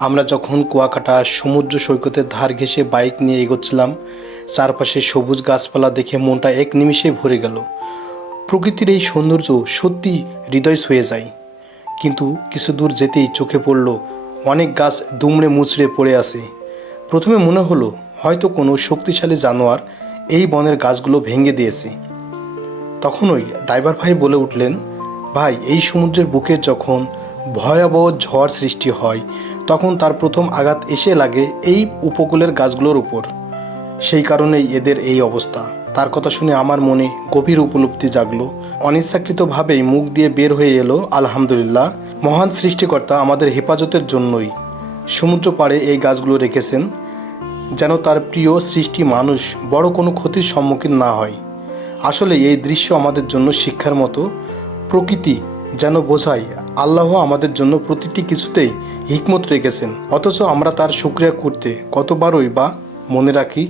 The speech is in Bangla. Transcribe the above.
আমরা যখন কুয়াকাটা সমুদ্র সৈকতের ধার ঘেঁষে বাইক নিয়ে এগোচ্ছিলাম, চারপাশে সবুজ গাছপালা দেখে মনটা এক নিমিষেই ভরে গেল। প্রকৃতির এই সৌন্দর্য সত্যি হৃদয় ছুঁয়ে যায়। কিন্তু কিছু দূর যেতেই চোখে পড়ল, অনেক গাছ দুমড়ে মুচড়ে পড়ে আছে। প্রথমে মনে হলো, হয়তো কোনো শক্তিশালী জানোয়ার এই বনের গাছগুলো ভেঙে দিয়েছে। তখনই ড্রাইভার ভাই বলে উঠলেন, ভাই, এই সমুদ্রের বুকে যখন ভয়াবহ ঝড় সৃষ্টি হয় তখন তার প্রথম আঘাত এসে লাগে এই উপকূলের গাছগুলোর উপর। সেই কারণেই এদের এই অবস্থা। তার কথা শুনে আমার মনে গভীর উপলব্ধি জাগলো। অনিচ্ছাকৃতভাবেই মুখ দিয়ে বের হয়ে এলো, আলহামদুলিল্লাহ, মহান সৃষ্টিকর্তা আমাদের হেফাজতের জন্যই সমুদ্র পাড়ে এই গাছগুলো রেখেছেন, যেন তার প্রিয় সৃষ্টি মানুষ বড় কোনো ক্ষতির সম্মুখীন না হয়। আসলে এই দৃশ্য আমাদের জন্য শিক্ষার মতো। প্রকৃতি যেন বোঝায় আল্লাহ আমাদের জন্য প্রতিটি কিছুতেই হিকমত রেখেছেন। অথচ আমরা তার শুক্রিয়া করতে কতবারই বা মনে রাখি?